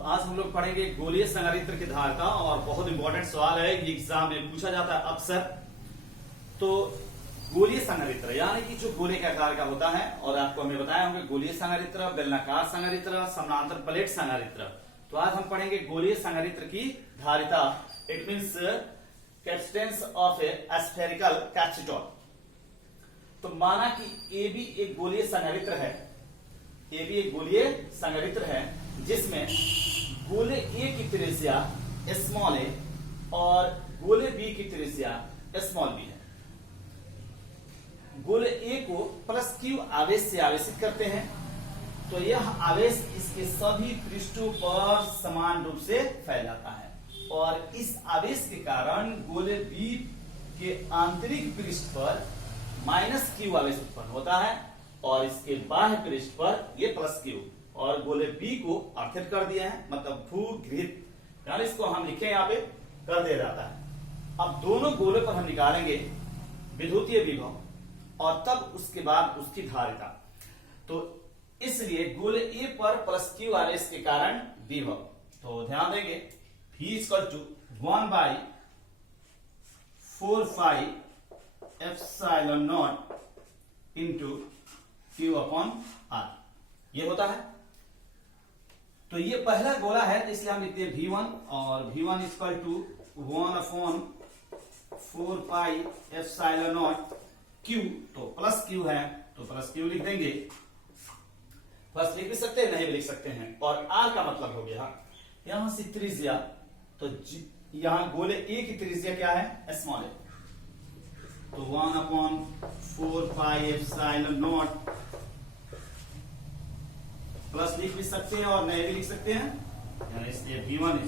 आज हम लोग पढ़ेंगे गोलीय संधारित्र की धारिता और बहुत इंपॉर्टेंट सवाल है, ये एग्जाम में पूछा जाता है अक्सर। तो गोलीय संधारित्र यानी कि जो गोले के आकार का होता है, और आपको हमने बताया होंगे गोलीय संधारित्र, बेलनाकार संधारित्र, समानांतर प्लेट संधारित्र। तो आज हम पढ़ेंगे गोलीय संधारित्र की धारिता। It means capacitance of A spherical capacitor. तो माना कि ए भी एक गोलीय संधारित्र है, ए भी एक गोलीय संधारित्र है जिसमें गोले ए की त्रिज्या स्मॉल ए और गोले बी की त्रिज्या स्मॉल बी है। गोले ए को प्लस क्यू आवेश से आवेशित करते हैं, तो यह आवेश इसके सभी पृष्ठों पर समान रूप से फैल जाता है और इस आवेश के कारण गोले बी के आंतरिक पृष्ठ पर माइनस क्यू आवेश उत्पन्न होता है और इसके बाह्य पृष्ठ पर ये प्लस क्यू, और गोले बी को अर्थित कर दिया है, मतलब भूगृहित, यानी इसको हम लिखे यहाँ पे कर दिया जाता है। अब दोनों गोले पर हम निकालेंगे विद्युतीय विभव और तब उसके बाद उसकी धारिता। तो इसलिए गोले ए पर प्लस क्यू आवेश के कारण विभव, तो ध्यान देंगे V equal to 1/4 epsilon naught into Q upon R ये होता है। तो ये पहला गोला है, तो इसलिए हम लिखते हैं V1 और V1 equal to 1/4 pi epsilon naught Q, तो प्लस Q है तो प्लस Q लिख देंगे। प्लस लिख भी सकते हैं, नहीं भी लिख सकते हैं। और R का मतलब हो गया यहां से त्रिज्या, तो यहां गोले A की त्रिज्या क्या है, स्मॉल ए, तो 1/4 पाई एप्सिलॉन नॉट प्लस लिख भी सकते हैं और नहीं भी लिख सकते हैं, यानी इसलिए V1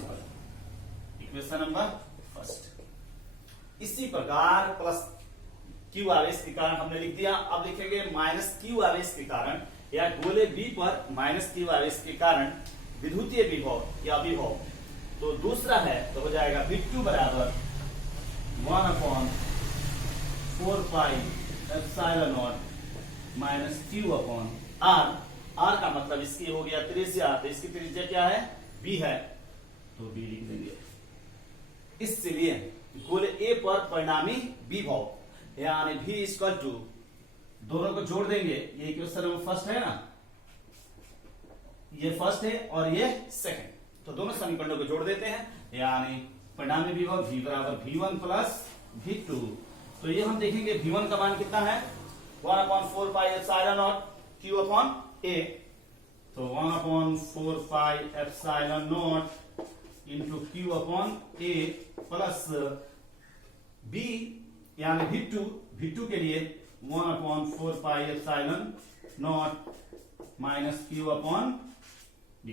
इक्वेशन नंबर फर्स्ट। इसी प्रकार प्लस क्यू आवेश के कारण हमने लिख दिया। अब लिखेंगे माइनस क्यू आवेश के कारण, या गोले बी पर माइनस क्यू आवेश के कारण विद्युतीय विभव या विभव। तो दूसरा है तो हो जाएगा V2 बराबर 1/4 pi epsilon not minus Q upon R। R का मतलब इसकी हो गया त्रिज्या, तो इसकी त्रिज्या क्या है, B है, तो B लिख देंगे। इसलिए गोले A पर परिणामी विभव यानी V इक्वल टू, दोनों को जोड़ देंगे, ये इक्वेशन नंबर फर्स्ट है ना, ये फर्स्ट है और ये सेकंड, तो दोनों समीकरणों को जोड़ देते हैं, यानी परिणामी विभव V बराबर V1 प्लस V2। तो ये हम देखेंगे V1 का मान कितना है, 1/4 pi epsilon naught Q upon A, तो 1/4 pi epsilon naught into Q upon A plus B यानी V2 के लिए 1/4 pi epsilon not minus Q upon B।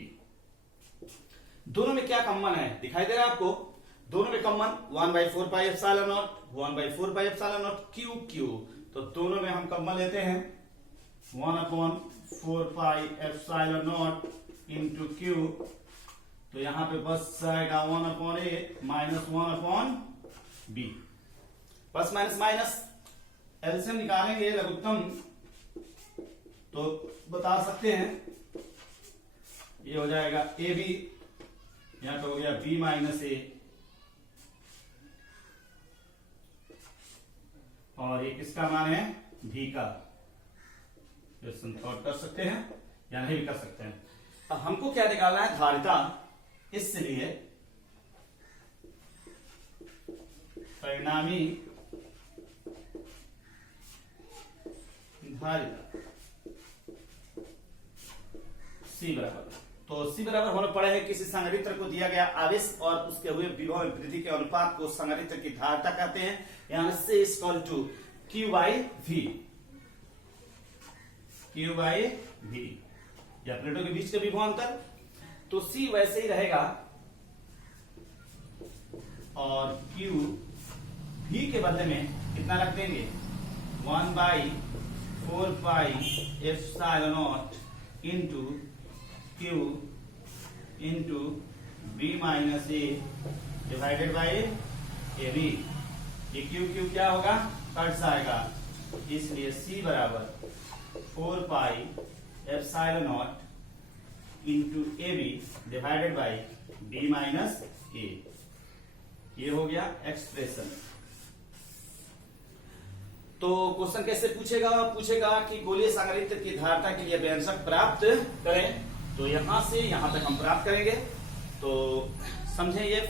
दोनों में क्या कॉमन है दिखाई दे रहा है आपको, दोनों में common 1/4 pi epsilon not, 1/4 pi epsilon naught Q, तो दोनों में हम कॉमन लेते हैं 1/4 pi epsilon naught into Q, तो यहां पे बस जाएगा 1/A minus 1/B, plus minus minus LCM निकालेंगे लघुत्तम, तो बता सकते हैं ये हो जाएगा AB, यहां पे हो गया B माइनस A, और ये किसका मान है, V का। सॉल्व कर सकते हैं या नहीं भी कर सकते हैं। अब हमको क्या निकालना है, धारिता, इसलिए परिणामी धारिता C बराबर, तो C बराबर होने पड़े है किसी संधारित्र को दिया गया आवेश और उसके हुए विभव में वृद्धि के अनुपात को संधारित्र की धारिता कहते हैं, यहां से equal to Q by V, Q by V या प्लेटों के बीच का विभव अंतर। तो C वैसे ही रहेगा और Q V के बदले में कितना रख देंगे, 1/4 pi epsilon naught into Q into B minus A divided by AB। ये Q क्या होगा, कट जाएगा, इसलिए C बराबर 4 pi epsilon naught into A B divided by B minus A. ये हो गया एक्सप्रेशन। तो क्वेश्चन कैसे पूछेगा कि गोलीय संधारित्र की धारिता के लिए व्यंजक प्राप्त करें। तो यहां से यहां तक हम प्राप्त करेंगे। तो समझे, ये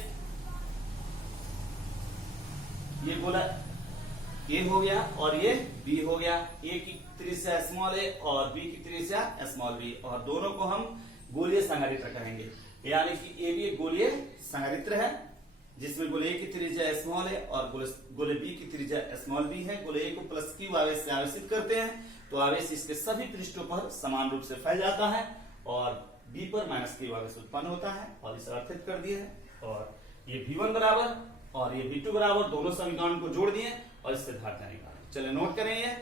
गोला ए हो गया और ये बी हो गया। ए की त्रिज्या स्मॉल ए और बी की त्रिज्या स्मॉल बी, और दोनों को हम गोलीय संधारित्र कहेंगे। यानी कि ए भी एक गोलीय संधारित्र है जिसमें गोले ए की त्रिज्या स्मॉल है और गोले बी की त्रिज्या स्मॉल बी है। गोले ए को प्लस क्यू आवेश से आवेशित करते हैं तो आवेश इसके सभी पृष्ठों पर समान रूप से फैल जाता है और बी पर माइनस क्यू आवेश उत्पन्न होता है, और इसे अर्थित कर दिए है। और ये V1 बराबर और ये V2 बराबर, दोनों समीकरण को जोड़ दिए और इससे धारिता निकालें। चलिए नोट करें ये